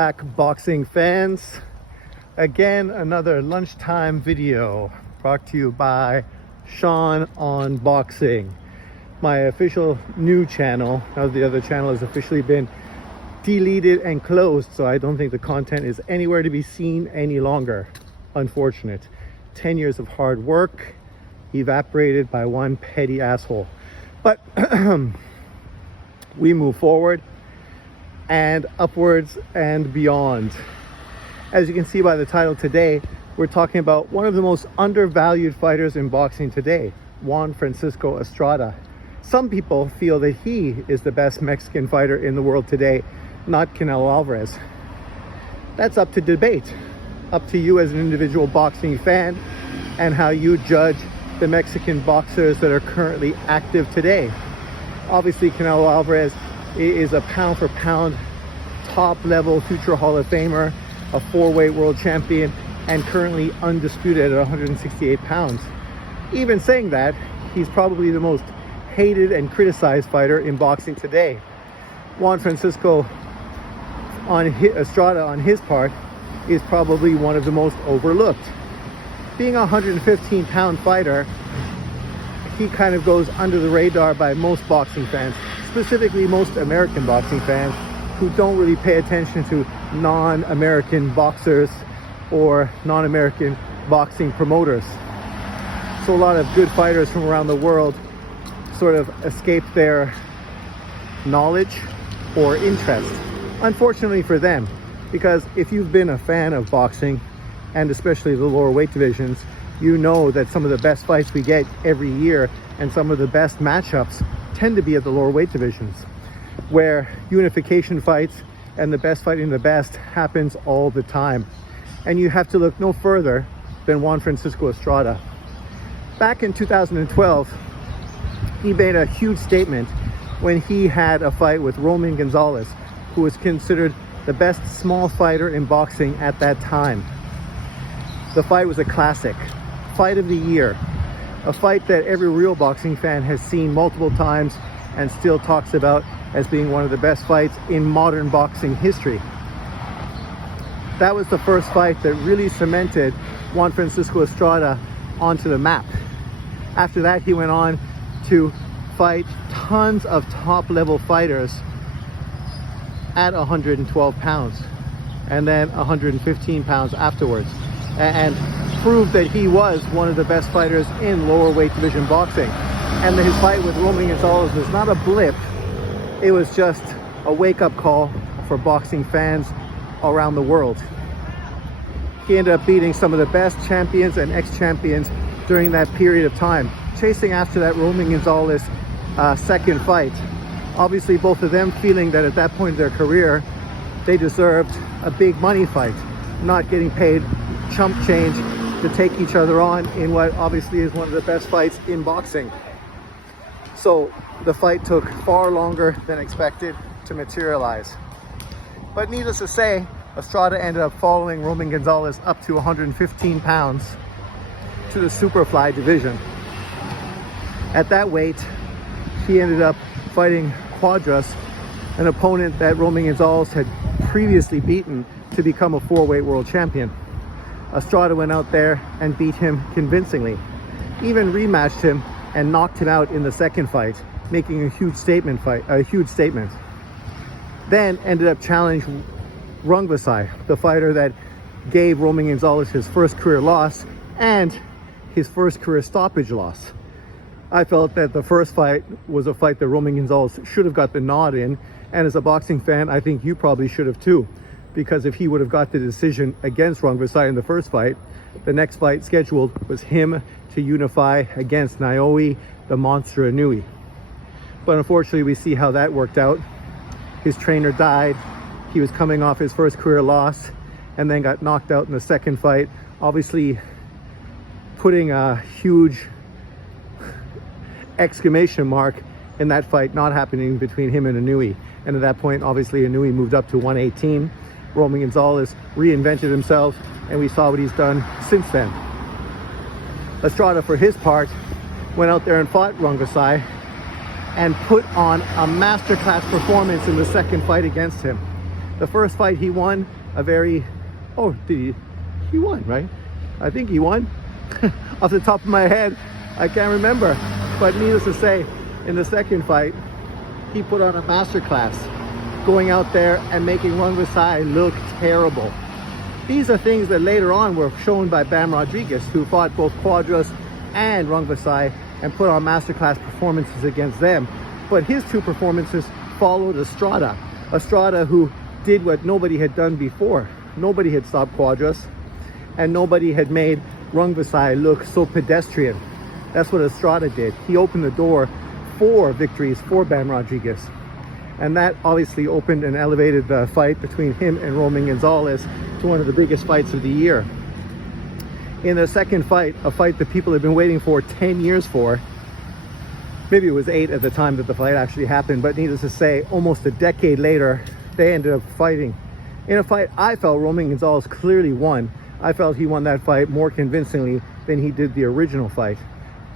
Back, boxing fans. Again, another lunchtime video brought to you by Sean on Boxing, my official new channel. Now the other channel has officially been deleted and closed, so I don't think the content is anywhere to be seen any longer. Unfortunate. 10 years of hard work evaporated by one petty asshole. But we move forward and upwards and beyond. As you can see by the title today, we're talking about one of the most undervalued fighters in boxing today, Juan Francisco Estrada. Some people feel that he is the best Mexican fighter in the world today, not Canelo Alvarez. That's up to debate, up to you as an individual boxing fan and how you judge the Mexican boxers that are currently active today. Obviously, Canelo Alvarez is a pound for pound top level future Hall of Famer, a 4-weight world champion, and currently undisputed at 168 pounds. Even saying that, he's probably the most hated and criticized fighter in boxing today. Juan Francisco Estrada, on his part, is probably one of the most overlooked. Being a 115-pound fighter, he kind of goes under the radar by most boxing fans, specifically most American boxing fans who don't really pay attention to non-American boxers or non-American boxing promoters. So a lot of good fighters from around the world sort of escape their knowledge or interest. Unfortunately for them, because if you've been a fan of boxing, and especially the lower weight divisions, you know that some of the best fights we get every year and some of the best matchups tend to be at the lower weight divisions, where unification fights and the best fighting the best happens all the time. And you have to look no further than Juan Francisco Estrada. Back in 2012, he made a huge statement when he had a fight with Roman Gonzalez, who was considered the best small fighter in boxing at that time. The fight was a classic, fight of the year, a fight that every real boxing fan has seen multiple times and still talks about as being one of the best fights in modern boxing history. That was the first fight that really cemented Juan Francisco Estrada onto the map. After that, he went on to fight tons of top-level fighters at 112 pounds and then 115 pounds afterwards, and proved that he was one of the best fighters in lower weight division boxing. And his fight with Roman Gonzalez was not a blip, it was just a wake-up call for boxing fans around the world. He ended up beating some of the best champions and ex-champions during that period of time, chasing after that Roman Gonzalez second fight. Obviously, both of them feeling that at that point in their career, they deserved a big money fight, not getting paid chump change to take each other on in what obviously is one of the best fights in boxing. So the fight took far longer than expected to materialize. But needless to say, Estrada ended up following Roman Gonzalez up to 115 pounds to the superfly division. At that weight, he ended up fighting Quadras, an opponent that Roman Gonzalez had previously beaten to become a 4-weight world champion. Estrada went out there and beat him convincingly, even rematched him and knocked him out in the second fight, making a huge statement. Then ended up challenging Rungvisai, the fighter that gave Roman Gonzalez his first career loss and his first career stoppage loss. I felt that the first fight was a fight that Roman Gonzalez should have got the nod in, and as a boxing fan, I think you probably should have too, because if he would have got the decision against Rungvisai in the first fight, the next fight scheduled was him to unify against Naoya, the monster Inoue. But unfortunately, we see how that worked out. His trainer died, he was coming off his first career loss, and then got knocked out in the second fight, obviously putting a huge exclamation mark in that fight not happening between him and Inoue. And at that point, obviously, Inoue moved up to 118. Roman Gonzalez reinvented himself, and we saw what he's done since then. Estrada, for his part, went out there and fought Rungvisai and put on a masterclass performance in the second fight against him. The first fight he won, oh, he won, right? I think he won. Off the top of my head, I can't remember. But needless to say, in the second fight, he put on a masterclass, going out there and making Rungvisai look terrible. These are things that later on were shown by Bam Rodriguez, who fought both Quadras and Rungvisai and put on masterclass performances against them. But his two performances followed Estrada. Estrada, who did what nobody had done before. Nobody had stopped Quadras, and nobody had made Rungvisai look so pedestrian. That's what Estrada did. He opened the door for victories for Bam Rodriguez. And that obviously opened and elevated the fight between him and Roman Gonzalez to one of the biggest fights of the year. In the second fight, a fight that people have been waiting for 10 years for, maybe it was 8 at the time that the fight actually happened, but needless to say, almost a decade later, they ended up fighting. In a fight I felt Roman Gonzalez clearly won. I felt he won that fight more convincingly than he did the original fight.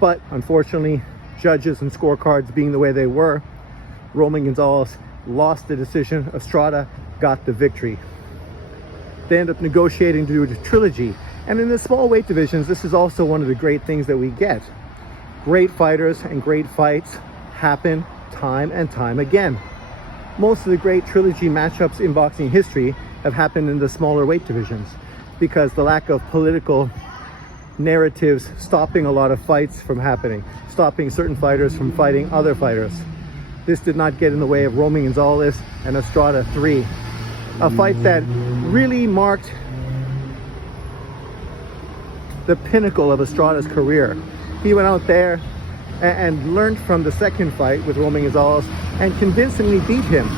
But unfortunately, judges and scorecards being the way they were, Roman Gonzalez lost the decision. Estrada got the victory. They end up negotiating to do a trilogy. And in the small weight divisions, this is also one of the great things that we get. Great fighters and great fights happen time and time again. Most of the great trilogy matchups in boxing history have happened in the smaller weight divisions because the lack of political narratives stopping a lot of fights from happening, stopping certain fighters from fighting other fighters. This did not get in the way of Roman Gonzalez and Estrada 3. A fight that really marked the pinnacle of Estrada's career. He went out there and learned from the second fight with Roman Gonzalez and convincingly beat him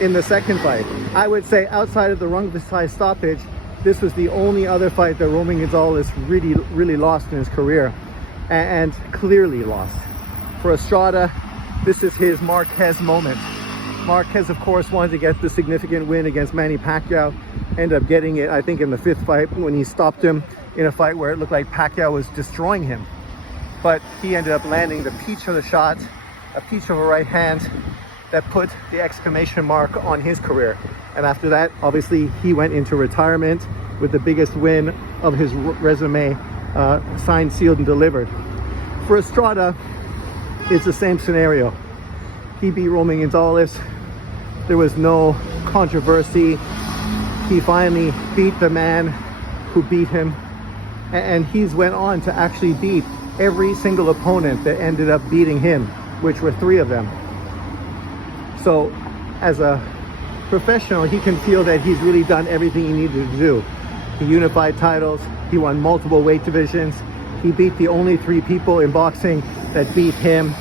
in the second fight. I would say outside of the Rungvisai stoppage, this was the only other fight that Roman Gonzalez really lost in his career, and clearly lost. For Estrada, this is his Marquez moment. Marquez, of course, wanted to get the significant win against Manny Pacquiao. Ended up getting it, I think, in the 5th fight when he stopped him in a fight where it looked like Pacquiao was destroying him. But he ended up landing the peach of the shot, a peach of a right hand that put the exclamation mark on his career. And after that, obviously, he went into retirement with the biggest win of his resume, signed, sealed, and delivered. For Estrada, it's the same scenario. He beat Roman Gonzalez. There was no controversy. He finally beat the man who beat him. And he's went on to actually beat every single opponent that ended up beating him, which were 3 of them. So as a professional, he can feel that he's really done everything he needed to do. He unified titles. He won multiple weight divisions. He beat the only 3 people in boxing that beat him.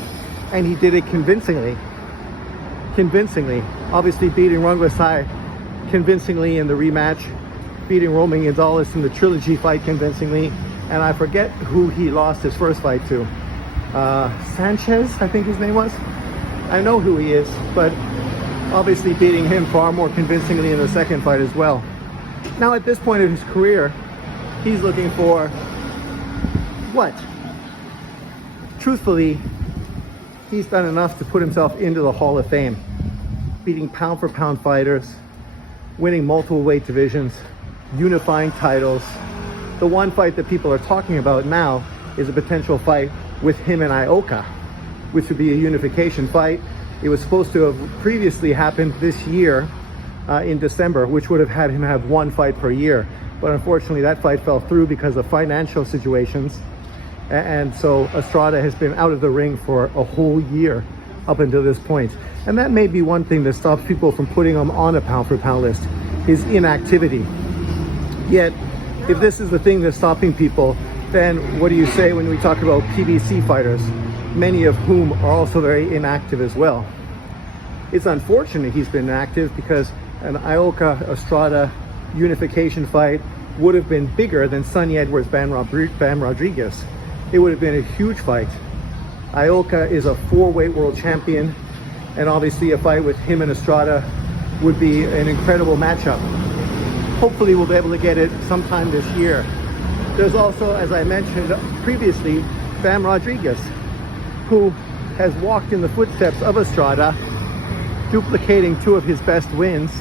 And he did it convincingly. Obviously beating Rungvisai convincingly in the rematch, beating Roman Gonzalez in the trilogy fight convincingly, and I forget who he lost his first fight to. Sanchez, I think his name was. I know who he is, but obviously beating him far more convincingly in the second fight as well. Now at this point in his career, he's looking for what? Truthfully, he's done enough to put himself into the Hall of Fame, beating pound for pound fighters, winning multiple weight divisions, unifying titles. The one fight that people are talking about now is a potential fight with him and Ioka, which would be a unification fight. It was supposed to have previously happened this year in December, which would have had him have 1 fight per year. But unfortunately, that fight fell through because of financial situations. And so Estrada has been out of the ring for a whole year up until this point. And that may be one thing that stops people from putting him on a pound for pound list, his inactivity. Yet, if this is the thing that's stopping people, then what do you say when we talk about PBC fighters, many of whom are also very inactive as well? It's unfortunate he's been inactive because an Ioka-Estrada unification fight would have been bigger than Sonny Edwards-Bam Rodriguez. It would have been a huge fight. Ioka is a 4-weight world champion, and obviously a fight with him and Estrada would be an incredible matchup. Hopefully we'll be able to get it sometime this year. There's also, as I mentioned previously, Bam Rodriguez, who has walked in the footsteps of Estrada, duplicating 2 of his best wins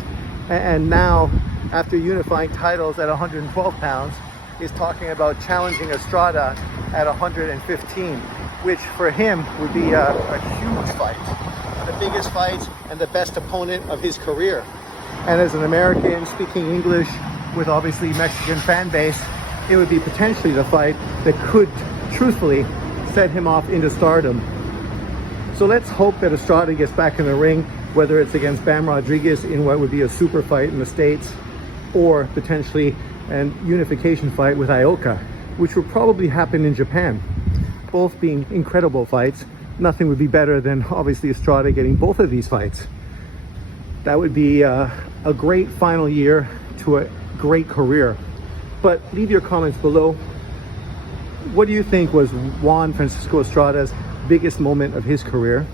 And now, after unifying titles at 112 pounds, is talking about challenging Estrada at 115, which for him would be a huge fight, the biggest fight and the best opponent of his career. And as an American speaking English with obviously Mexican fan base, it would be potentially the fight that could truthfully set him off into stardom. So let's hope that Estrada gets back in the ring, whether it's against Bam Rodriguez in what would be a super fight in the States, or potentially an unification fight with Ioka, which will probably happen in Japan. Both being incredible fights. Nothing would be better than obviously Estrada getting both of these fights. That would be a great final year to a great career. But leave your comments below. What do you think was Juan Francisco Estrada's biggest moment of his career?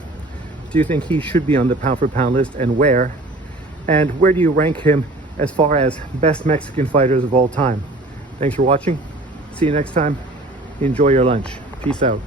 Do you think he should be on the pound for pound list, and where? And where do you rank him as far as best Mexican fighters of all time? Thanks for watching. See you next time. Enjoy your lunch. Peace out.